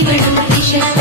திகழும் திசை